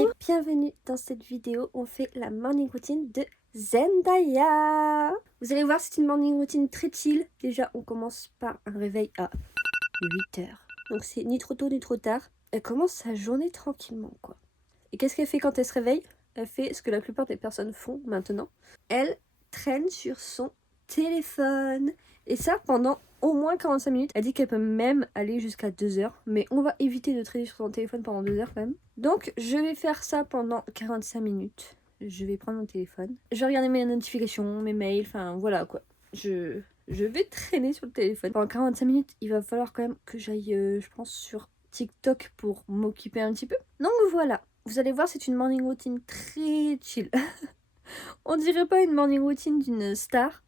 et bienvenue dans cette vidéo. On fait la morning routine de Zendaya. Vous allez voir, c'est une morning routine très chill. Déjà, on commence par un réveil à 8 heures. Donc c'est ni trop tôt ni trop tard. Elle commence sa journée tranquillement, quoi. Et qu'est-ce qu'elle fait quand elle se réveille? Elle fait ce que la plupart des personnes font maintenant. Elle traîne sur son téléphone. Et ça pendant au moins 45 minutes. Elle dit qu'elle peut même aller jusqu'à 2 heures. Mais on va éviter de traîner sur son téléphone pendant 2 heures quand même. Donc je vais faire ça pendant 45 minutes. Je vais prendre mon téléphone. Je vais regarder mes notifications, mes mails, enfin voilà quoi. Je vais traîner sur le téléphone. Pendant 45 minutes, il va falloir quand même que j'aille, je pense, sur TikTok pour m'occuper un petit peu. Donc voilà. Vous allez voir, c'est une morning routine très chill. On dirait pas une morning routine d'une star.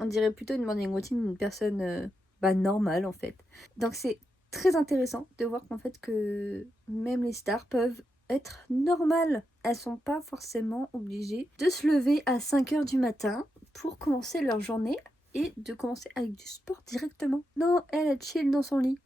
On dirait plutôt une morning routine d'une personne normale en fait. Donc c'est très intéressant de voir qu'en fait que même les stars peuvent être normales. Elles sont pas forcément obligées de se lever à 5 heures du matin pour commencer leur journée et de commencer avec du sport directement. Non, elle chill dans son lit.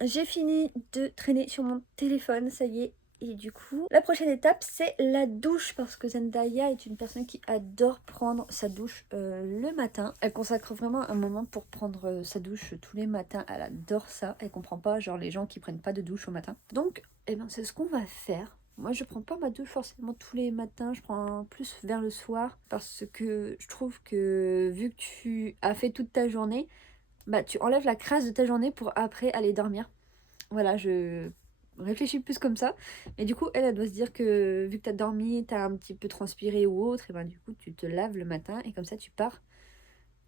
J'ai fini de traîner sur mon téléphone, ça y est. Et du coup, la prochaine étape, c'est la douche. Parce que Zendaya est une personne qui adore prendre sa douche le matin. Elle consacre vraiment un moment pour prendre sa douche tous les matins. Elle adore ça. Elle comprend pas, genre, les gens qui prennent pas de douche au matin. Donc, eh ben, c'est ce qu'on va faire. Moi, je prends pas ma douche forcément tous les matins. Je prends plus vers le soir. Parce que je trouve que vu que tu as fait toute ta journée, bah, tu enlèves la crasse de ta journée pour après aller dormir. Voilà, je réfléchis plus comme ça. Et du coup, elle doit se dire que vu que t'as dormi, t'as un petit peu transpiré ou autre, et ben du coup, tu te laves le matin et comme ça, tu pars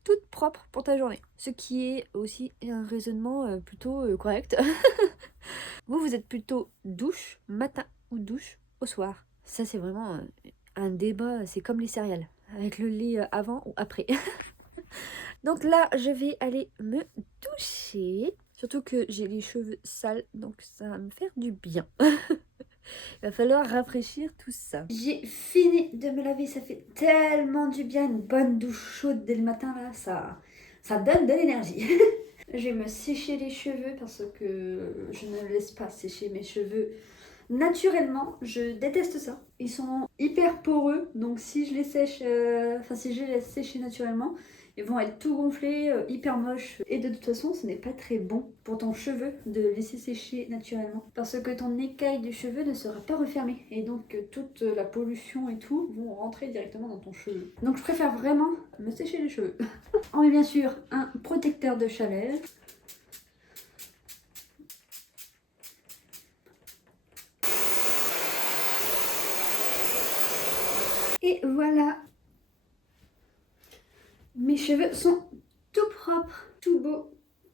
toute propre pour ta journée. Ce qui est aussi un raisonnement plutôt correct. Vous êtes plutôt douche matin ou douche au soir? Ça, c'est vraiment un débat, c'est comme les céréales. Avec le lait avant ou après. Donc là, je vais aller me doucher. Surtout que j'ai les cheveux sales, donc ça va me faire du bien. Il va falloir rafraîchir tout ça. J'ai fini de me laver, ça fait tellement du bien. Une bonne douche chaude dès le matin, là, ça donne de l'énergie. Je vais me sécher les cheveux parce que je ne laisse pas sécher mes cheveux naturellement. Je déteste ça. Ils sont hyper poreux, donc si je les sèche, si je les laisse sécher naturellement, ils vont être tout gonflés, hyper moches. Et de toute façon, ce n'est pas très bon pour ton cheveu de laisser sécher naturellement. Parce que ton écaille du cheveu ne sera pas refermée. Et donc toute la pollution et tout vont rentrer directement dans ton cheveu. Donc je préfère vraiment me sécher les cheveux. On met bien sûr un protecteur de chaleur. Et voilà. Mes cheveux sont tout propres, tout beaux,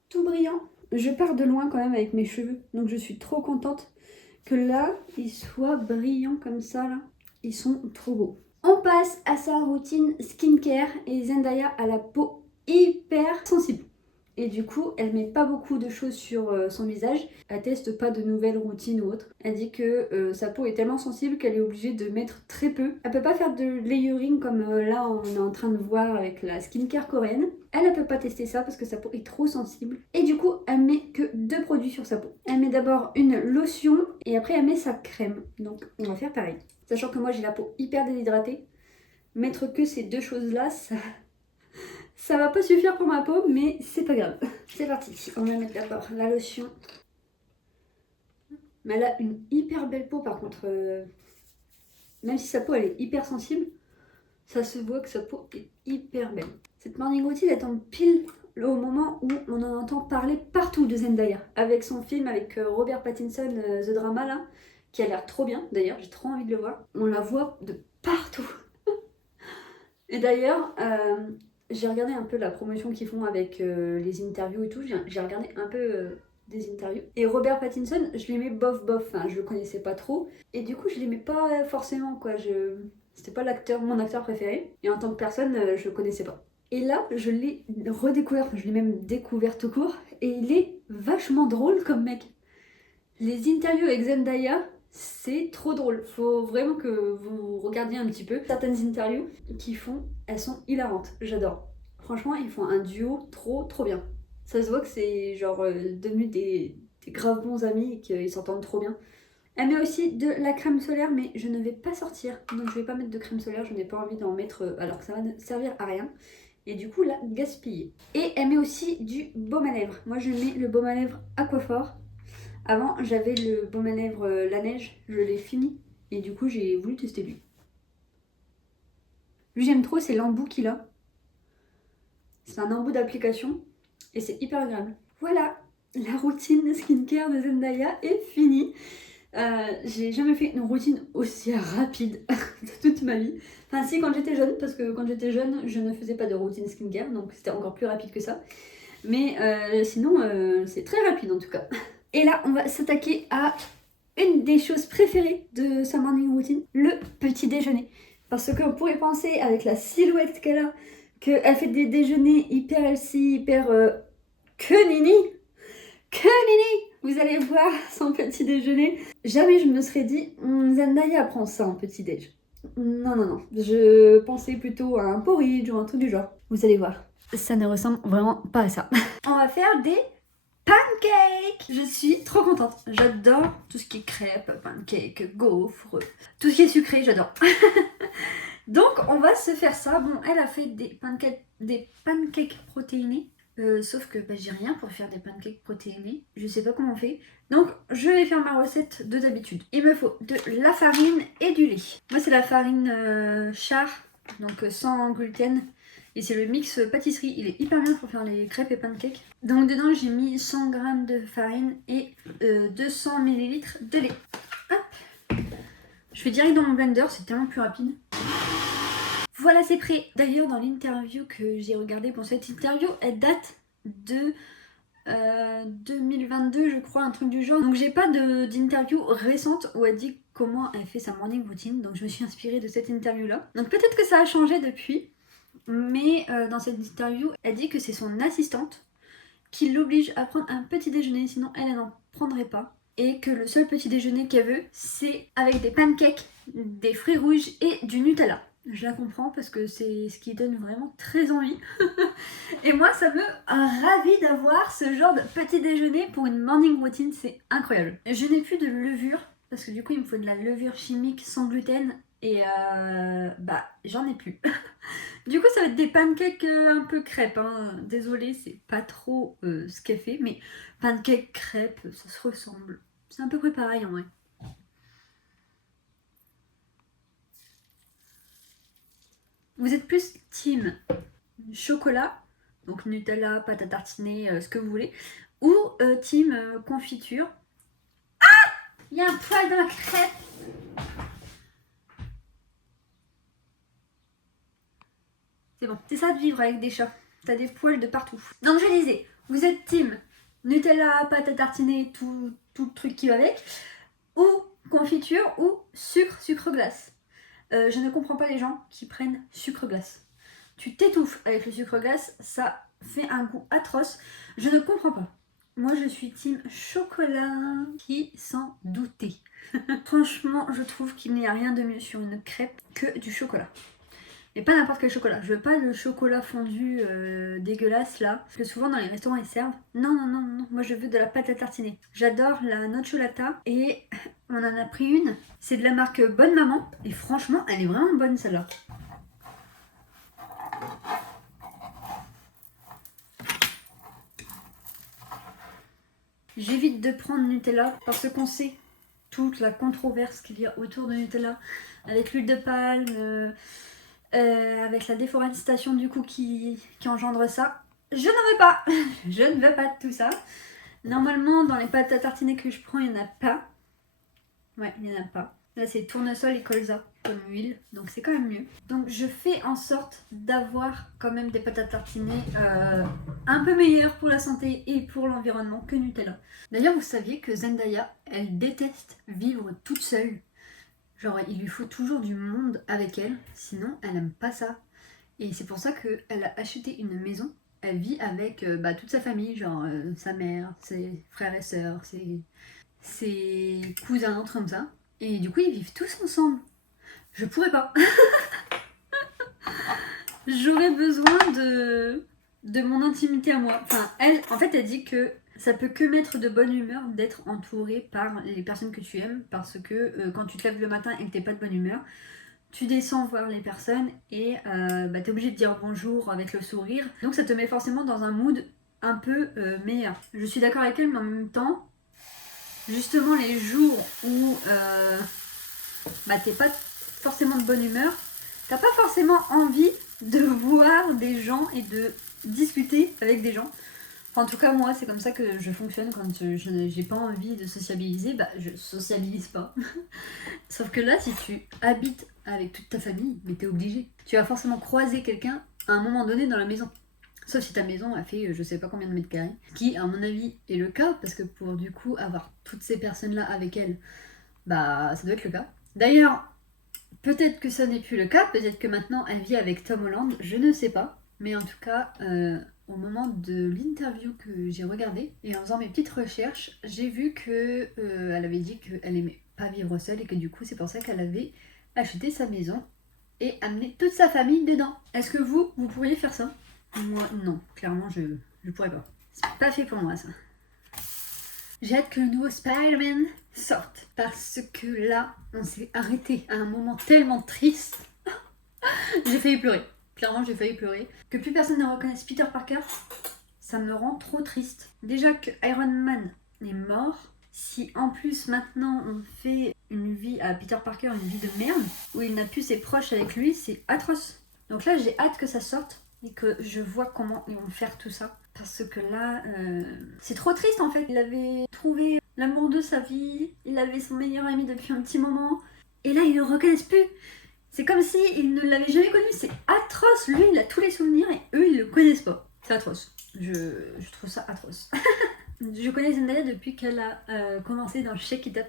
tout brillants. Je pars de loin quand même avec mes cheveux, donc je suis trop contente que là, ils soient brillants comme ça, là. Ils sont trop beaux. On passe à sa routine skincare et Zendaya a la peau hyper sensible. Et du coup, elle met pas beaucoup de choses sur son visage. Elle teste pas de nouvelles routines ou autre. Elle dit que sa peau est tellement sensible qu'elle est obligée de mettre très peu. Elle peut pas faire de layering comme là on est en train de voir avec la skincare coréenne. Elle peut pas tester ça parce que sa peau est trop sensible. Et du coup, elle met que 2 produits sur sa peau. Elle met d'abord une lotion et après elle met sa crème. Donc on va faire pareil. Sachant que moi j'ai la peau hyper déshydratée. Mettre que ces 2 choses là, ça va pas suffire pour ma peau, mais c'est pas grave. C'est parti. On va mettre d'abord la lotion. Mais elle a une hyper belle peau par contre. Même si sa peau elle est hyper sensible, ça se voit que sa peau est hyper belle. Cette morning routine elle tombe pile au moment où on en entend parler partout de Zendaya. Avec son film avec Robert Pattinson, The Drama là, qui a l'air trop bien d'ailleurs, j'ai trop envie de le voir. On la voit de partout. Et d'ailleurs, j'ai regardé un peu la promotion qu'ils font avec les interviews et tout. J'ai regardé un peu des interviews. Et Robert Pattinson, je l'aimais bof bof. Enfin, je le connaissais pas trop. Et du coup, je l'aimais pas forcément quoi. C'était pas mon acteur préféré. Et en tant que personne, je le connaissais pas. Et là, je l'ai redécouvert. Enfin, je l'ai même découvert tout court. Et il est vachement drôle comme mec. Les interviews avec Zendaya, c'est trop drôle. Faut vraiment que vous regardiez un petit peu. Certaines interviews qu'ils font, elles sont hilarantes. J'adore. Franchement, ils font un duo trop bien. Ça se voit que c'est genre devenu des graves bons amis et qu'ils s'entendent trop bien. Elle met aussi de la crème solaire, mais je ne vais pas sortir. Donc je vais pas mettre de crème solaire, je n'ai pas envie d'en mettre alors que ça va ne servir à rien. Et du coup, la gaspiller. Et elle met aussi du baume à lèvres. Moi, je mets le baume à lèvres Aquaphor. Avant, j'avais le baume à lèvres La Neige, je l'ai fini. Et du coup, j'ai voulu tester lui. Lui, j'aime trop, c'est l'embout qu'il a. C'est un embout d'application et c'est hyper agréable. Voilà, la routine skincare de Zendaya est finie. J'ai jamais fait une routine aussi rapide de toute ma vie. Enfin si, quand j'étais jeune, parce que quand j'étais jeune, je ne faisais pas de routine skincare, donc c'était encore plus rapide que ça. Mais sinon, c'est très rapide en tout cas. Et là, on va s'attaquer à une des choses préférées de sa morning routine, le petit déjeuner. Parce qu'on pourrait penser, avec la silhouette qu'elle a, qu'elle fait des déjeuners hyper healthy, hyper... que nini. Vous allez voir son petit déjeuner. Jamais je me serais dit, Zendaya prend ça en petit déj. Non, non, non. Je pensais plutôt à un porridge ou un truc du genre. Vous allez voir. Ça ne ressemble vraiment pas à ça. On va faire des pancakes. Je suis trop contente. J'adore tout ce qui est crêpes, pancakes, gaufres, tout ce qui est sucré, j'adore. Donc on va se faire ça. Bon, elle a fait des pancakes protéinés. Sauf que j'ai rien pour faire des pancakes protéinés. Je sais pas comment on fait. Donc je vais faire ma recette de d'habitude. Il me faut de la farine et du lait. Moi c'est la farine char, donc sans gluten. Et c'est le mix pâtisserie. Il est hyper bien pour faire les crêpes et pancakes. Donc dedans j'ai mis 100 g de farine et 200 ml de lait. Hop. Je fais direct dans mon blender, c'est tellement plus rapide. Voilà, c'est prêt. D'ailleurs, dans l'interview que j'ai regardée pour cette interview, elle date de 2022, je crois, un truc du genre. Donc j'ai pas d'interview récente où elle dit comment elle fait sa morning routine. Donc je me suis inspirée de cette interview-là. Donc peut-être que ça a changé depuis. Mais dans cette interview, elle dit que c'est son assistante qui l'oblige à prendre un petit déjeuner, sinon elle n'en prendrait pas. Et que le seul petit déjeuner qu'elle veut, c'est avec des pancakes, des fruits rouges et du Nutella. Je la comprends parce que c'est ce qui donne vraiment très envie. Et moi, ça me ravit d'avoir ce genre de petit déjeuner pour une morning routine, c'est incroyable. Je n'ai plus de levure parce que du coup, il me faut de la levure chimique sans gluten et j'en ai plus. Du coup, ça va être des pancakes un peu crêpes. Hein. Désolée, c'est pas trop ce qu'elle fait, mais pancakes crêpes, ça se ressemble. C'est à peu près pareil en vrai. Vous êtes plus team chocolat, donc Nutella, pâte à tartiner, ce que vous voulez, ou team confiture. Ah, il y a un poil dans la crêpe. C'est bon, c'est ça de vivre avec des chats. T'as des poils de partout. Donc je disais, vous êtes team Nutella, pâte à tartiner, tout le truc qui va avec, ou confiture, ou sucre glace. Je ne comprends pas les gens qui prennent sucre glace. Tu t'étouffes avec le sucre glace, ça fait un goût atroce. Je ne comprends pas. Moi, je suis team chocolat, qui s'en doutait. Franchement, je trouve qu'il n'y a rien de mieux sur une crêpe que du chocolat. Et pas n'importe quel chocolat. Je veux pas le chocolat fondu dégueulasse là, que souvent dans les restaurants ils servent. Non, non, non, non. Moi je veux de la pâte à tartiner. J'adore la nocciolata et on en a pris une. C'est de la marque Bonne Maman et franchement, elle est vraiment bonne celle-là. J'évite de prendre Nutella parce qu'on sait toute la controverse qu'il y a autour de Nutella avec l'huile de palme. Avec la déforestation du coup qui engendre ça. Je n'en veux pas. Je ne veux pas de tout ça. Normalement, dans les pâtes à tartiner que je prends, il n'y en a pas. Ouais, il n'y en a pas. Là, c'est tournesol et colza comme huile, donc c'est quand même mieux. Donc je fais en sorte d'avoir quand même des pâtes à tartiner un peu meilleures pour la santé et pour l'environnement que Nutella. D'ailleurs, vous saviez que Zendaya, elle déteste vivre toute seule. Genre, il lui faut toujours du monde avec elle, sinon elle aime pas ça. Et c'est pour ça qu'elle a acheté une maison. Elle vit avec toute sa famille, genre sa mère, ses frères et sœurs, ses cousins, un truc comme ça. Et du coup, ils vivent tous ensemble. Je pourrais pas. J'aurais besoin de mon intimité à moi. Enfin, elle, en fait, elle dit que ça peut que mettre de bonne humeur d'être entouré par les personnes que tu aimes, parce que quand tu te lèves le matin et que t'es pas de bonne humeur, tu descends voir les personnes et t'es obligé de dire bonjour avec le sourire. Donc ça te met forcément dans un mood un peu meilleur. Je suis d'accord avec elle, mais en même temps, justement les jours où t'es pas forcément de bonne humeur, t'as pas forcément envie de voir des gens et de discuter avec des gens. Enfin, en tout cas, moi, c'est comme ça que je fonctionne quand j'ai pas envie de sociabiliser, je sociabilise pas. Sauf que là, si tu habites avec toute ta famille, mais t'es obligé. Tu vas forcément croiser quelqu'un à un moment donné dans la maison. Sauf si ta maison a fait je sais pas combien de mètres carrés. Qui, à mon avis, est le cas, parce que pour du coup avoir toutes ces personnes-là avec elle, ça doit être le cas. D'ailleurs, peut-être que ça n'est plus le cas, peut-être que maintenant elle vit avec Tom Holland, je ne sais pas. Mais en tout cas, au moment de l'interview que j'ai regardée, et en faisant mes petites recherches, j'ai vu que elle avait dit qu'elle aimait pas vivre seule et que du coup c'est pour ça qu'elle avait acheté sa maison et amené toute sa famille dedans. Est-ce que vous pourriez faire ça? Moi, non. Clairement, je pourrais pas. C'est pas fait pour moi, ça. J'ai hâte que le nouveau Spider-Man sorte. Parce que là, on s'est arrêté à un moment tellement triste. J'ai failli pleurer. Clairement, j'ai failli pleurer. Que plus personne ne reconnaisse Peter Parker, ça me rend trop triste. Déjà que Iron Man est mort. Si en plus maintenant on fait une vie à Peter Parker, une vie de merde, où il n'a plus ses proches avec lui, c'est atroce. Donc là, j'ai hâte que ça sorte et que je vois comment ils vont faire tout ça. Parce que là, c'est trop triste en fait. Il avait trouvé l'amour de sa vie, il avait son meilleur ami depuis un petit moment, et là ils ne le reconnaissent plus. C'est comme si ils ne l'avaient jamais connu, c'est atroce. Lui, il a tous les souvenirs et eux, ils le connaissent pas. C'est atroce. Je trouve ça atroce. Je connais Zendaya depuis qu'elle a commencé dans Shake It Up.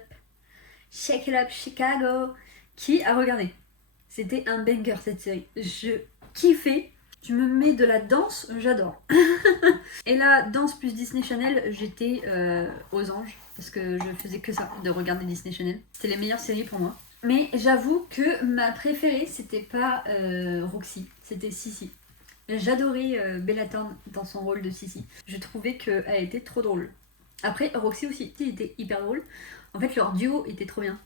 Shake It Up Chicago. Qui a regardé? C'était un banger cette série. Je kiffais. Tu me mets de la danse, j'adore. Et là, danse plus Disney Channel, j'étais aux anges. Parce que je faisais que ça, de regarder Disney Channel. C'était les meilleures séries pour moi. Mais j'avoue que ma préférée, c'était pas Roxy, c'était Sissi. J'adorais Bella Thorne dans son rôle de Sissi. Je trouvais qu'elle était trop drôle. Après, Roxy aussi était hyper drôle. En fait, leur duo était trop bien.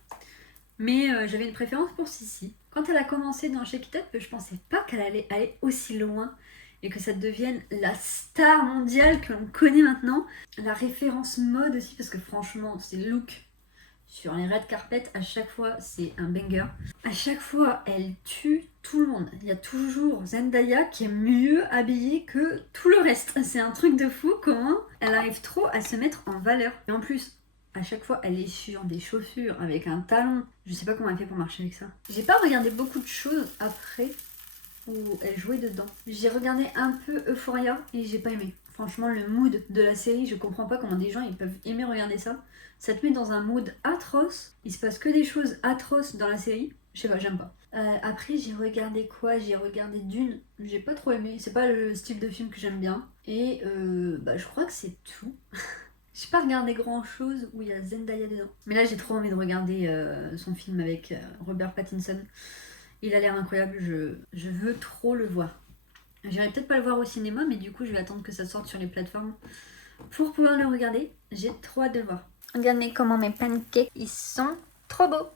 Mais j'avais une préférence pour Sissi. Quand elle a commencé dans Shake It Up, je pensais pas qu'elle allait aller aussi loin et que ça devienne la star mondiale que l'on connaît maintenant. La référence mode aussi, parce que franchement, ses looks sur les red carpet, à chaque fois, c'est un banger. À chaque fois, elle tue tout le monde. Il y a toujours Zendaya qui est mieux habillée que tout le reste. C'est un truc de fou comment elle arrive trop à se mettre en valeur. Et en plus, à chaque fois, elle est sur des chaussures avec un talon. Je sais pas comment elle fait pour marcher avec ça. J'ai pas regardé beaucoup de choses après où elle jouait dedans. J'ai regardé un peu Euphoria et j'ai pas aimé. Franchement, le mood de la série, je comprends pas comment des gens ils peuvent aimer regarder ça. Ça te met dans un mood atroce. Il se passe que des choses atroces dans la série. Je sais pas, j'aime pas. Après, j'ai regardé quoi? J'ai regardé Dune. J'ai pas trop aimé. C'est pas le style de film que j'aime bien. Et je crois que c'est tout. J'ai pas regardé grand chose où il y a Zendaya dedans. Mais là, j'ai trop envie de regarder son film avec Robert Pattinson. Il a l'air incroyable. Je veux trop le voir. J'irai peut-être pas le voir au cinéma, mais du coup, je vais attendre que ça sorte sur les plateformes pour pouvoir le regarder. J'ai trop hâte de le voir. Regardez comment mes pancakes, ils sont trop beaux.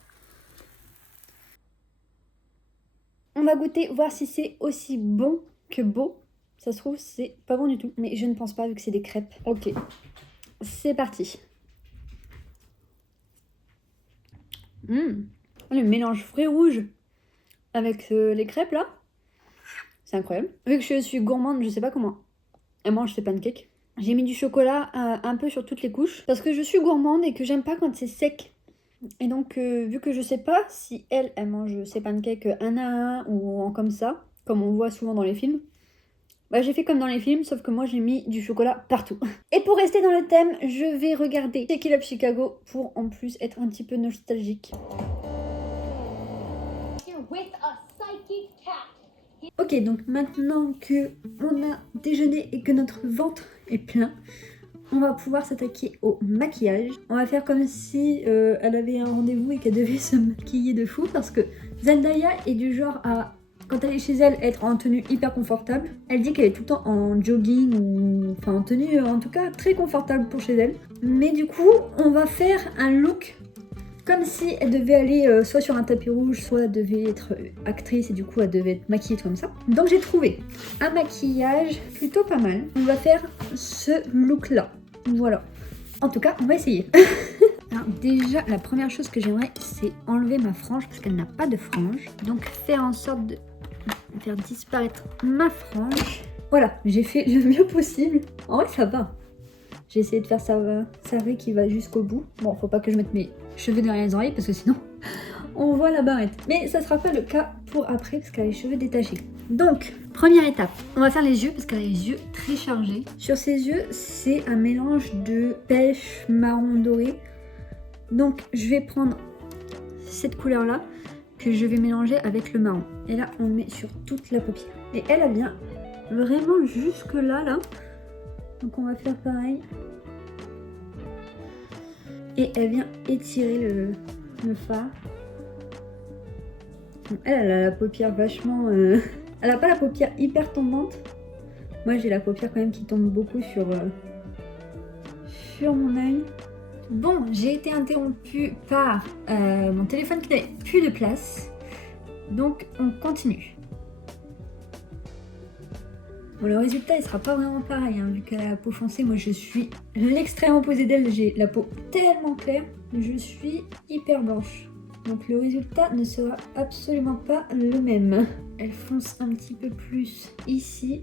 On va goûter, voir si c'est aussi bon que beau. Ça se trouve, c'est pas bon du tout. Mais je ne pense pas, vu que c'est des crêpes. Ok, c'est parti. Le mélange frais rouge avec les crêpes là, c'est incroyable. Vu que je suis gourmande, je sais pas comment elle mange ses pancakes. J'ai mis du chocolat un peu sur toutes les couches parce que je suis gourmande et que j'aime pas quand c'est sec. Et donc, vu que je sais pas si elle mange ses pancakes un à un ou comme ça, comme on voit souvent dans les films, j'ai fait comme dans les films, sauf que moi j'ai mis du chocolat partout. Et pour rester dans le thème, je vais regarder Shake It Up Chicago pour en plus être un petit peu nostalgique. Ok, donc maintenant que on a déjeuné et que notre ventre est plein, on va pouvoir s'attaquer au maquillage. On va faire comme si elle avait un rendez-vous et qu'elle devait se maquiller de fou, parce que Zendaya est du genre à quand elle est chez elle, être en tenue hyper confortable. Elle dit qu'elle est tout le temps en jogging ou enfin en tenue en tout cas très confortable pour chez elle. Mais du coup, on va faire un look comme si elle devait aller soit sur un tapis rouge, soit elle devait être actrice et du coup elle devait être maquillée comme ça. Donc j'ai trouvé un maquillage plutôt pas mal. On va faire ce look là. Voilà. En tout cas, on va essayer. Alors déjà, la première chose que j'aimerais, c'est enlever ma frange parce qu'elle n'a pas de frange. Donc faire en sorte de faire disparaître ma frange. Voilà, j'ai fait le mieux possible. En vrai, ça va. J'ai essayé de faire ça raie qui va jusqu'au bout. Bon, faut pas que je mette mes cheveux derrière les oreilles parce que sinon on voit la barrette. Mais ça sera pas le cas pour après parce qu'elle a les cheveux détachés. Donc, première étape, on va faire les yeux parce qu'elle a les yeux très chargés. Sur ses yeux, c'est un mélange de pêche marron doré. Donc, je vais prendre cette couleur-là que je vais mélanger avec le marron. Et là, on le met sur toute la paupière. Et elle vient vraiment jusque là, là. Donc, on va faire pareil. Et elle vient étirer le fard. Donc elle a la paupière vachement... Elle a pas la paupière hyper tombante. Moi j'ai la paupière quand même qui tombe beaucoup sur mon œil. Bon, j'ai été interrompue par mon téléphone qui n'avait plus de place. Donc on continue. Bon, le résultat il sera pas vraiment pareil hein, vu qu'elle a la peau foncée. Moi je suis l'extrême opposé d'elle. J'ai la peau tellement claire. Je suis hyper blanche. Donc le résultat ne sera absolument pas le même. Elle fonce un petit peu plus ici.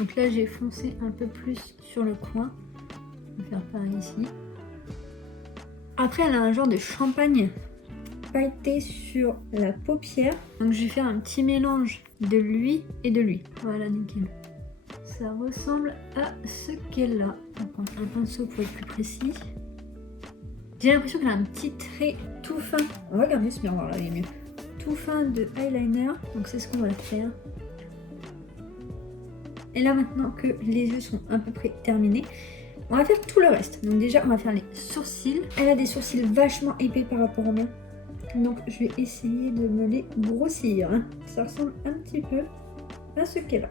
Donc là j'ai foncé un peu plus sur le coin. On va faire pareil ici. Après elle a un genre de champagne pailleté sur la paupière. Donc je vais faire un petit mélange de lui et de lui. Voilà, nickel. Ça ressemble à ce qu'elle a. On prend un pinceau pour être plus précis. J'ai l'impression qu'elle a un petit trait tout fin. On va regarder ce miroir là, il est mieux. Tout fin de eyeliner. Donc c'est ce qu'on va faire. Et là maintenant que les yeux sont à peu près terminés, on va faire tout le reste. Donc déjà on va faire les sourcils. Elle a des sourcils vachement épais par rapport aux miens. Donc je vais essayer de me les grossir. Ça ressemble un petit peu à ce qu'elle a.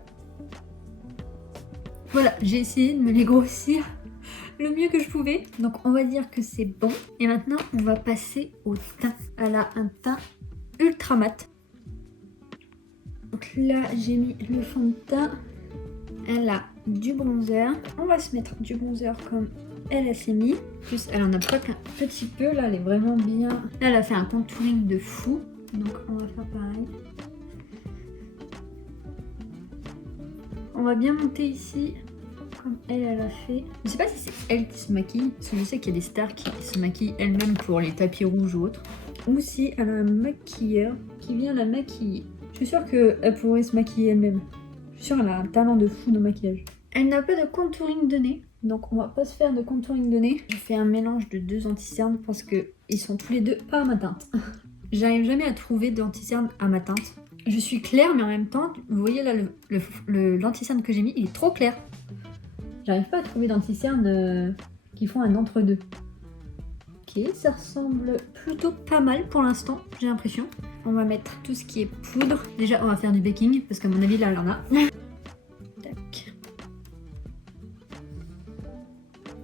Voilà, j'ai essayé de me les grossir le mieux que je pouvais. Donc on va dire que c'est bon. Et maintenant on va passer au teint. Elle a un teint ultra mat. Donc là j'ai mis le fond de teint. Elle a du bronzer. On va se mettre du bronzer comme elle s'est mis. En plus elle en a pas qu'un petit peu. Là elle est vraiment bien. Là elle a fait un contouring de fou. Donc on va faire pareil. On va bien monter ici. Comme elle a fait. Je sais pas si c'est elle qui se maquille, parce que je sais qu'il y a des stars qui se maquillent elles-mêmes pour les tapis rouges ou autres. Ou si elle a un maquilleur qui vient la maquiller. Je suis sûre qu'elle pourrait se maquiller elle-même. Je suis sûre qu'elle a un talent de fou de maquillage. Elle n'a pas de contouring de nez, donc on va pas se faire de contouring de nez. Je fais un mélange de deux anti-cernes parce qu'ils sont tous les deux pas à ma teinte. J'arrive jamais à trouver d'anti-cerne à ma teinte. Je suis claire, mais en même temps, vous voyez là l'anti-cerne que j'ai mis, il est trop clair. J'arrive pas à trouver d'anti-cernes qui font un entre-deux. Ok, ça ressemble plutôt pas mal pour l'instant, j'ai l'impression. On va mettre tout ce qui est poudre. Déjà, on va faire du baking, parce qu'à mon avis, là, elle en a. Tac.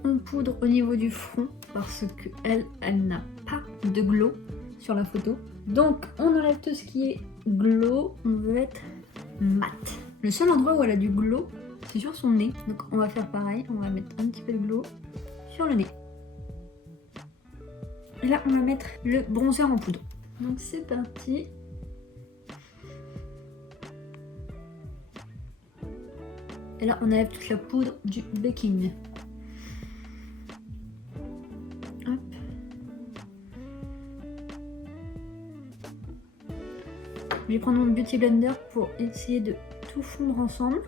On poudre au niveau du front, parce qu'elle n'a pas de glow sur la photo. Donc, on enlève tout ce qui est glow. On veut être mat. Le seul endroit où elle a du glow, c'est sur son nez. Donc on va faire pareil, on va mettre un petit peu de glow sur le nez. Et là on va mettre le bronzer en poudre. Donc c'est parti. Et là on enlève toute la poudre du baking. Hop. Je vais prendre mon beauty blender pour essayer de tout fondre ensemble.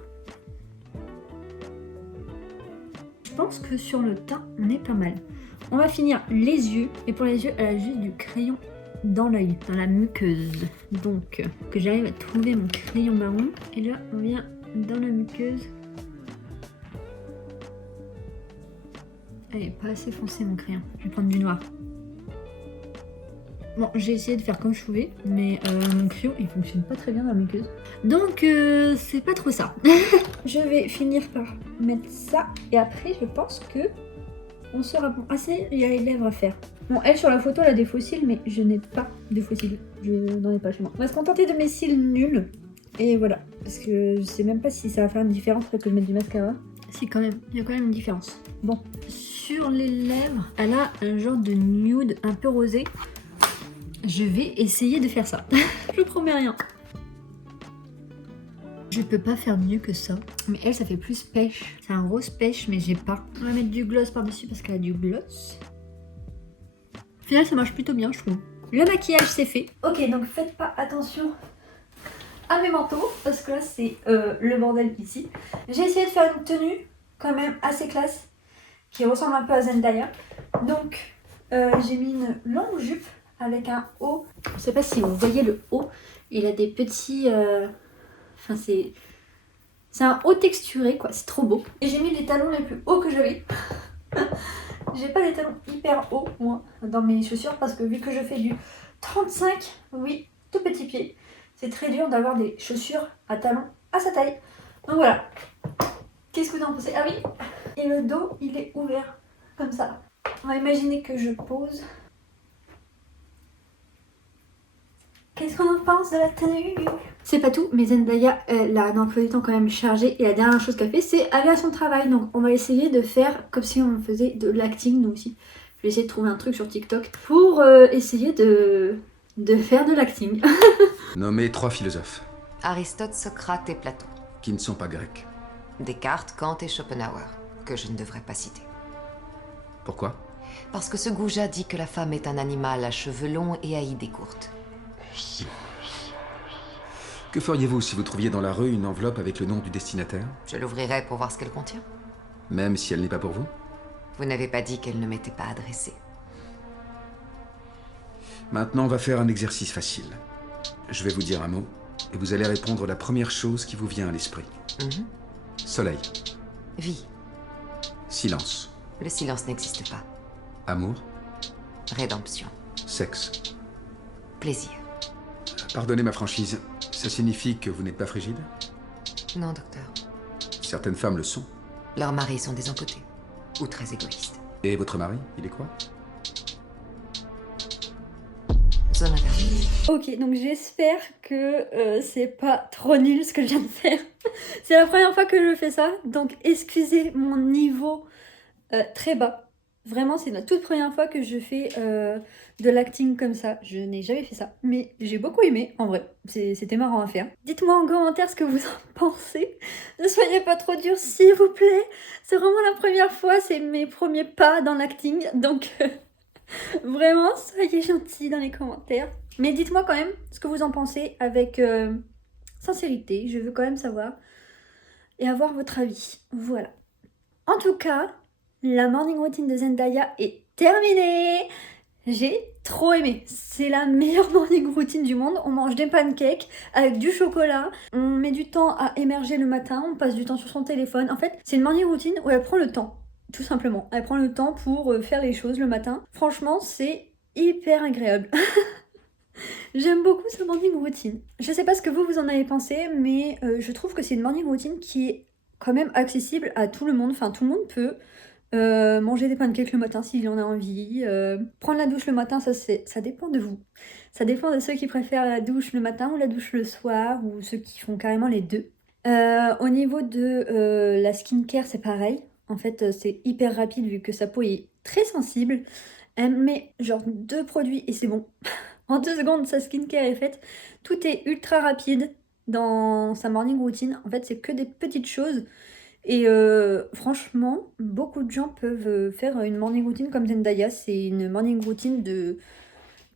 Je pense que sur le teint, on est pas mal. On va finir les yeux. Et pour les yeux, elle a juste du crayon dans l'œil, dans la muqueuse. Donc, que j'arrive à trouver mon crayon marron. Et là, on vient dans la muqueuse. Elle est pas assez foncée, mon crayon. Je vais prendre du noir. Bon, j'ai essayé de faire comme je pouvais, mais mon crayon il fonctionne pas très bien dans la muqueuse. Donc c'est pas trop ça. Je vais finir par mettre ça et après je pense que on sera bon. Ah c'est, il y a les lèvres à faire. Bon, elle sur la photo elle a des faux cils, mais je n'ai pas de faux cils. Je n'en ai pas chez moi. On va se contenter de mes cils nuls. Et voilà, parce que je sais même pas si ça va faire une différence après que je mette du mascara. Si quand même, il y a quand même une différence. Bon, sur les lèvres, elle a un genre de nude un peu rosé. Je vais essayer de faire ça. Je promets rien. Je peux pas faire mieux que ça. Mais elle, ça fait plus pêche. C'est un rose pêche, mais j'ai pas. On va mettre du gloss par-dessus parce qu'elle a du gloss. Au final, ça marche plutôt bien, je trouve. Le maquillage, c'est fait. Ok, donc faites pas attention à mes manteaux, parce que là, c'est le bordel ici. J'ai essayé de faire une tenue quand même assez classe, qui ressemble un peu à Zendaya. Donc, j'ai mis une longue jupe avec un haut. Je sais pas si vous voyez le haut. Il a des petits... Enfin, c'est un haut texturé, quoi. C'est trop beau. Et j'ai mis les talons les plus hauts que j'avais. J'ai pas des talons hyper hauts, moi, dans mes chaussures, parce que vu que je fais du 35, oui, tout petit pied, c'est très dur d'avoir des chaussures à talons à sa taille. Donc voilà. Qu'est-ce que vous en pensez? Ah oui, et le dos, il est ouvert, comme ça. On va imaginer que je pose. Qu'est-ce qu'on en pense de la tenue? C'est pas tout, mais Zendaya, elle a un emploi du temps quand même chargé. Et la dernière chose qu'elle fait, c'est aller à son travail. Donc on va essayer de faire comme si on faisait de l'acting, nous aussi. Je vais essayer de trouver un truc sur TikTok pour essayer de faire de l'acting. Nommez 3 philosophes, Aristote, Socrate et Platon. qui ne sont pas grecs. Descartes, Kant et Schopenhauer, que je ne devrais pas citer. Pourquoi? Parce que ce goujat dit que la femme est un animal à cheveux longs et à idées courtes. Que feriez-vous si vous trouviez dans la rue une enveloppe avec le nom du destinataire? Je l'ouvrirai pour voir ce qu'elle contient. Même si elle n'est pas pour vous? Vous n'avez pas dit qu'elle ne m'était pas adressée. Maintenant, on va faire un exercice facile. Je vais vous dire un mot, et vous allez répondre la première chose qui vous vient à l'esprit. Soleil. Vie. Silence. Le silence n'existe pas. Amour. Rédemption. Sexe. Plaisir. Pardonnez ma franchise, ça signifie que vous n'êtes pas frigide? Non, docteur. Certaines femmes le sont. Leurs maris sont des empotés. Ou très égoïstes. Et votre mari, il est quoi? Zone interdite. Ok, donc j'espère que c'est pas trop nul ce que je viens de faire. C'est la première fois que je fais ça, donc excusez mon niveau très bas. Vraiment, c'est la toute première fois que je fais de l'acting comme ça. Je n'ai jamais fait ça, mais j'ai beaucoup aimé, en vrai. C'était marrant à faire. Dites-moi en commentaire ce que vous en pensez. Ne soyez pas trop durs, s'il vous plaît. C'est vraiment la première fois, c'est mes premiers pas dans l'acting, donc vraiment, soyez gentils dans les commentaires. Mais dites-moi quand même ce que vous en pensez avec sincérité. Je veux quand même savoir et avoir votre avis. Voilà. En tout cas, la morning routine de Zendaya est terminée. J'ai trop aimé. C'est la meilleure morning routine du monde. On mange des pancakes avec du chocolat. On met du temps à émerger le matin. On passe du temps sur son téléphone. En fait, c'est une morning routine où elle prend le temps. Tout simplement. Elle prend le temps pour faire les choses le matin. Franchement, c'est hyper agréable. J'aime beaucoup sa morning routine. Je sais pas ce que vous en avez pensé, mais je trouve que c'est une morning routine qui est quand même accessible à tout le monde. Enfin, tout le monde peut manger des pancakes le matin s'il en a envie. Prendre la douche le matin, ça dépend de vous. Ça dépend de ceux qui préfèrent la douche le matin ou la douche le soir, ou ceux qui font carrément les deux. Au niveau de la skincare, c'est pareil. En fait, c'est hyper rapide vu que sa peau est très sensible. Elle met genre 2 produits et c'est bon. En 2 secondes, sa skincare est faite. Tout est ultra rapide dans sa morning routine. En fait, c'est que des petites choses. Et franchement, beaucoup de gens peuvent faire une morning routine comme Zendaya. C'est une morning routine de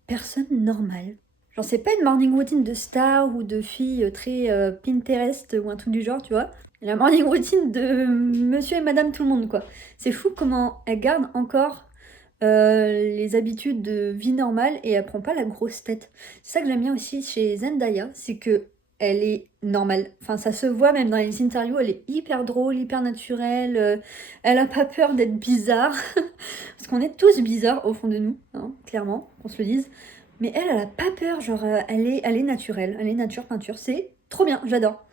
personne normale. Genre, c'est pas une morning routine de star ou de fille très Pinterest ou un truc du genre, tu vois. La morning routine de monsieur et madame tout le monde, quoi. C'est fou comment elle garde encore les habitudes de vie normale et elle prend pas la grosse tête. C'est ça que j'aime bien aussi chez Zendaya, c'est que elle est normale. Enfin, ça se voit même dans les interviews, elle est hyper drôle, hyper naturelle. Elle a pas peur d'être bizarre. Parce qu'on est tous bizarres au fond de nous, hein, clairement, qu'on se le dise. Mais elle a pas peur, genre elle est naturelle, elle est nature peinture, c'est trop bien, j'adore.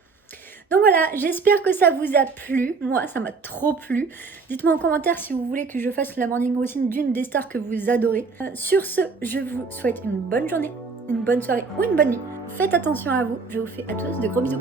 Donc voilà, j'espère que ça vous a plu. Moi, ça m'a trop plu. Dites-moi en commentaire si vous voulez que je fasse la morning routine d'une des stars que vous adorez. Sur ce, je vous souhaite une bonne journée, une bonne soirée ou une bonne nuit. Faites attention à vous. Je vous fais à tous de gros bisous.